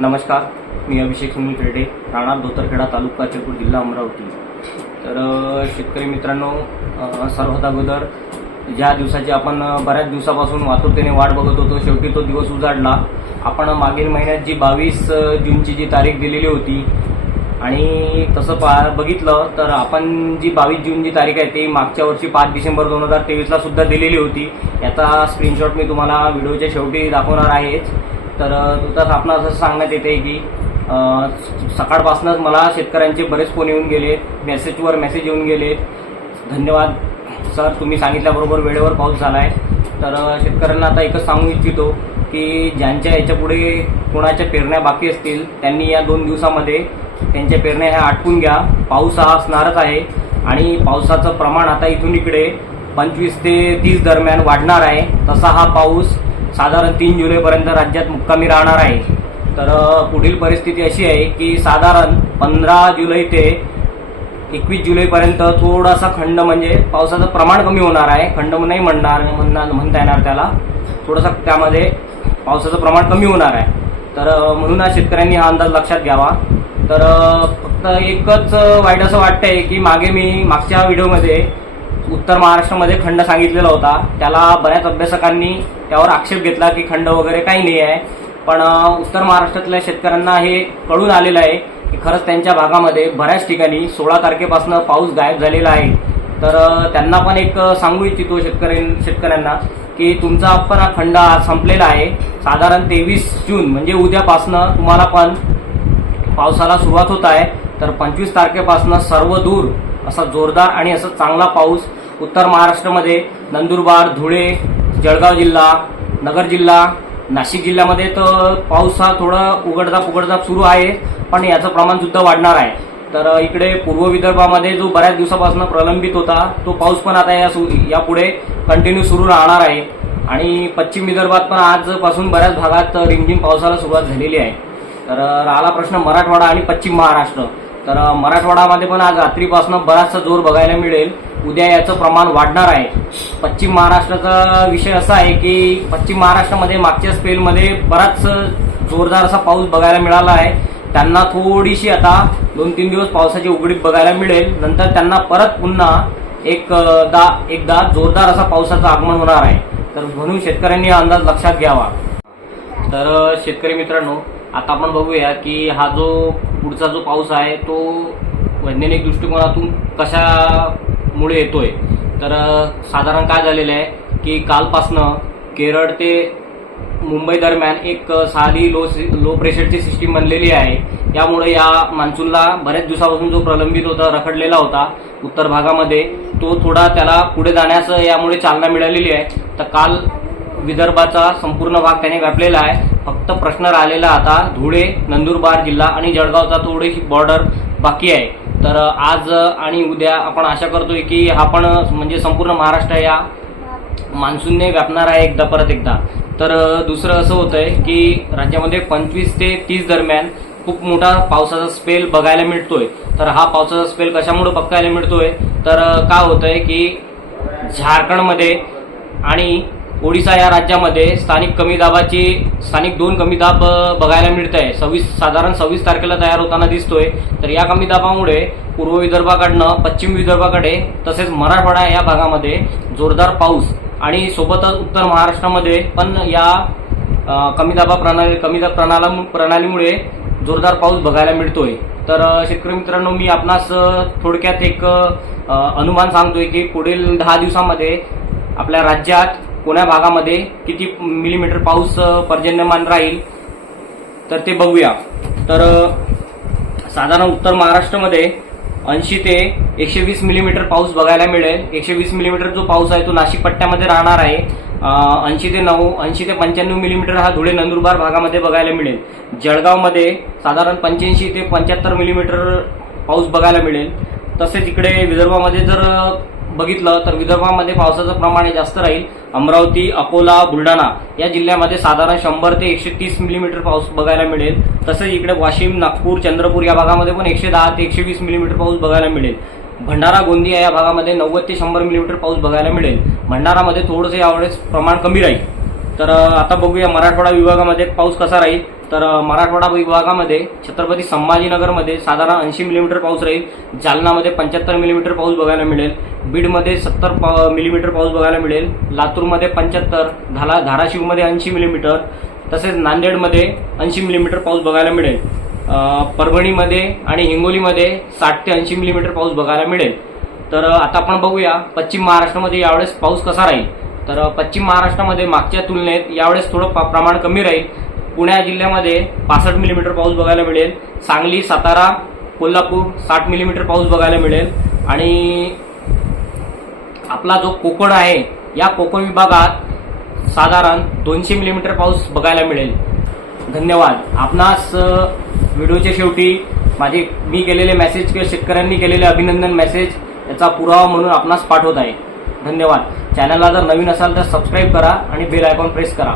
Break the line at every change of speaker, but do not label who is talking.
नमस्कार मी अभिषेक सुनील फिरडे राणा धोतरखेडा तालुका चिरपूर जिल्हा अमरावती. तर शेतकरी मित्रांनो सर्वात अगोदर ज्या दिवसाची आपण बऱ्याच दिवसापासून वातुरतेने वाट बघत होतो शेवटी तो दिवस उजाडला. आपण मागील महिन्यात जी बावीस जूनची जी तारीख दिलेली होती आणि तसं पा बघितलं तर आपण जी बावीस जून जी तारीख आहे ती मागच्या वर्षी पाच डिसेंबर दोन हजार तेवीसला सुद्धा दिलेली होती. याचा स्क्रीनशॉट मी तुम्हाला व्हिडिओच्या शेवटी दाखवणार आहेच. तर तर आपण असं सांगण्यात येते की सकाळपासूनच मला शेतकऱ्यांचे बरेच फोन येऊन गेले मेसेजवर मेसेज येऊन गेले. धन्यवाद सर तुम्ही सांगितल्याबरोबर वेळेवर पाऊस झाला आहे तर शेतकऱ्यांना आता एकच सांगू इच्छितो की ज्यांच्या याच्यापुढे कोणाच्या पेरण्या बाकी असतील त्यांनी या दोन दिवसामध्ये त्यांच्या पेरण्या ह्या आटपून घ्या. पाऊस हा असणारच आहे आणि पावसाचं प्रमाण आता इथून इकडे पंचवीस ते तीस दरम्यान वाढणार आहे. तसा हा पाऊस साधारण तीन जुलैपर्यंत राज्यात मुक्कामी राहणार आहे. तर पुढील परिस्थिती अशी आहे की साधारण पंधरा जुलै ते एकवीस जुलैपर्यंत थोडासा खंड म्हणजे पावसाचं प्रमाण कमी होणार आहे. खंड नाही म्हणणार म्हणणार म्हणता येणार त्याला. थोडंसं त्यामध्ये पावसाचं प्रमाण कमी होणार आहे. तर म्हणून शेतकऱ्यांनी हा अंदाज लक्षात घ्यावा. तर फक्त एकच वाईट असं वाटतंय की मागे मी मागच्या व्हिडिओमध्ये उत्तर महाराष्ट्रामध्ये खंड सांगितलेला होता. त्याला बऱ्याच अभ्यासकांनी त्यावर आक्षेप घेतला की खंड वगैरे काही नाही आहे. पण उत्तर महाराष्ट्रातल्या शेतकऱ्यांना हे कळून आलेलं आहे की खरंच त्यांच्या भागामध्ये बऱ्याच ठिकाणी सोळा तारखेपासून पाऊस गायब झालेला आहे. तर त्यांना पण एक सांगू इच्छितो शेतकरी शेतकऱ्यांना की तुमचा पण हा खंड आज संपलेला आहे. साधारण तेवीस जून म्हणजे उद्यापासनं तुम्हाला पण पावसाला सुरुवात होत आहे. तर पंचवीस तारखेपासून सर्व दूर असा जोरदार आणि असा चांगला पाऊस उत्तर महाराष्ट्रामध्ये नंदुरबार धुळे जळगाव जिल्हा नगर जिल्हा नाशिक जिल्ह्यामध्ये तर पाऊस हा थोडा उघडजाप उघडजाप सुरू आहे पण याचं प्रमाणसुद्धा वाढणार आहे. तर इकडे पूर्व विदर्भामध्ये जो बऱ्याच दिवसापासून प्रलंबित होता तो पाऊस पण आता या यापुढे कंटिन्यू सुरू राहणार आहे. आणि पश्चिम विदर्भात पण आजपासून बऱ्याच भागात रिमझिम पावसाला सुरुवात झालेली आहे. तर राहिला प्रश्न मराठवाडा आणि पश्चिम महाराष्ट्र. तर मराठवाडामध्ये पण आज रात्रीपासून बराचसा जोर बघायला मिळेल. उद्या याचं प्रमाण वाढणार आहे. पश्चिम महाराष्ट्राचा विषय असा आहे की पश्चिम महाराष्ट्रामध्ये मागच्या स्पेलमध्ये बराच जोरदार असा पाऊस बघायला मिळाला आहे. त्यांना थोडीशी आता दोन तीन दिवस पावसाची उघडीप बघायला मिळेल. नंतर त्यांना परत पुन्हा एक दा एकदा जोरदार असा पावसाचं आगमन होणार आहे. तर म्हणून शेतकऱ्यांनी अंदाज लक्षात घ्यावा. तर शेतकरी मित्रांनो आता आपण बघूया की हा जो पुढचा जो पाऊस आहे तो वैज्ञानिक दृष्टिकोनातून कशामुळे येतोय? तर साधारण काय झालेलं आहे की कालपासनं केरळ ते मुंबई दरम्यान एक साधी लो लो प्रेशरची सिस्टीम बनलेली आहे. त्यामुळे या मान्सूनला बऱ्याच दिवसापासून जो प्रलंबित होता रखडलेला होता उत्तर भागामध्ये तो थोडा त्याला पुढे जाण्यास यामुळे चालना मिळालेली आहे. तर काल विदर्भाचा संपूर्ण भाग त्याने व्यापलेला आहे. फक्त प्रश्न राहिलेला आता धुळे नंदुरबार जिल्हा आणि जळगावचा थोडीशी बॉर्डर बाकी आहे. तर आज आणि उद्या आपण आशा करतोय की हा पण म्हणजे संपूर्ण महाराष्ट्र या मान्सूनने व्यापणार आहे एकदा परत एकदा. तर दुसरं असं होतंय की राज्यामध्ये पंचवीस ते तीस दरम्यान खूप मोठा पावसाचा स्पेल बघायला मिळतोय. तर हा पावसाचा स्पेल कशामुळे बघायला मिळतोय? तर का काय होतंय की झारखंडमध्ये आणि ओडिशा या राज्यामध्ये स्थानिक कमी दाबाची स्थानिक दोन कमी दाब बघायला मिळत आहे सव्वीस साधारण सव्वीस तारखेला तयार होताना दिसतोय. तर या कमी दाबामुळे पूर्व विदर्भाकडनं पश्चिम विदर्भाकडे तसेच मराठवाडा या भागामध्ये जोरदार पाऊस आणि सोबतच उत्तर महाराष्ट्रामध्ये पण या कमी दाबा प्रणाली कमी दाब प्रणाला प्रणालीमुळे जोरदार पाऊस बघायला मिळतोय. तर शेतकरी मित्रांनो मी आपणास थोडक्यात एक अनुमान सांगतोय की पुढील दहा दिवसामध्ये आपल्या राज्यात कोण्या भागामध्ये किती मिलीमीटर पाऊस पर्जन्यमान राहील तर ते बघूया. तर साधारण उत्तर महाराष्ट्रामध्ये ऐंशी ते एकशे वीस मिलीमीटर पाऊस बघायला मिळेल. एकशे वीस मिलीमीटर जो पाऊस आहे तो नाशिक पट्ट्यामध्ये राहणार आहे. ऐंशी ते नऊ ऐंशी ते पंच्याण्णव मिलीमीटर हा धुळे नंदुरबार भागामध्ये बघायला मिळेल. जळगावमध्ये साधारण पंच्याऐंशी ते पंच्याहत्तर मिलीमीटर पाऊस बघायला मिळेल. तसेच इकडे विदर्भामध्ये जर बघितलं तर विदर्भामध्ये पावसाचं प्रमाण हे जास्त राहील. अमरावती अकोला बुलढाणा या जिल्ह्यामध्ये साधारण शंभर ते एकशे तीस मिलीमीटर पाऊस बघायला मिळेल. तसेच इकडे वाशिम नागपूर चंद्रपूर या भागामध्ये पण एकशे दहा ते एकशे वीस मिलीमीटर पाऊस बघायला मिळेल. भंडारा गोंदिया या भागामध्ये नव्वद ते शंभर मिलीमीटर पाऊस बघायला मिळेल. भंडारामध्ये थोडंसं यावेळेस प्रमाण कमी राहील. तर आता बघूया मराठवाडा विभागामध्ये पाऊस कसा राहील. तर मराठवाडा विभागामध्ये छत्रपती संभाजीनगरमध्ये साधारण ऐंशी मिलीमीटर पाऊस राहील. जालनामध्ये पंच्याहत्तर मिलीमीटर पाऊस बघायला मिळेल. बीडमध्ये सत्तर मिलीमीटर पाऊस बघायला मिळेल. लातूरमध्ये पंच्याहत्तर धाला धाराशिवमध्ये ऐंशी मिलीमीटर तसेच नांदेडमध्ये ऐंशी मिलीमीटर पाऊस बघायला मिळेल. परभणीमध्ये आणि हिंगोलीमध्ये साठ ते ऐंशी मिलीमीटर पाऊस बघायला मिळेल. तर आता आपण बघूया पश्चिम महाराष्ट्रामध्ये यावेळेस पाऊस कसा राहील? तर पश्चिम महाराष्ट्रामध्ये मागच्या तुलनेत यावेळेस थोडं पा- प्रमाण कमी राहील. पुण्या जिल्ह्यामध्ये पासष्ट मिलीमीटर पाऊस बघायला मिळेल. सांगली सातारा कोल्हापूर साठ मिलीमीटर पाऊस बघायला मिळेल. आणि आपला जो कोकण आहे या कोकण विभागात साधारण दोनशे मिलीमीटर पाऊस बघायला मिळेल. धन्यवाद. आपणास व्हिडिओच्या शेवटी माझे मी केलेले मेसेज किंवा शेतकऱ्यांनी केलेले अभिनंदन मेसेज याचा पुरावा म्हणून आपणास पाठवत आहे. धन्यवाद. चॅनलला जर नवीन असाल तर सबस्क्राईब करा आणि बेल आयकॉन प्रेस करा.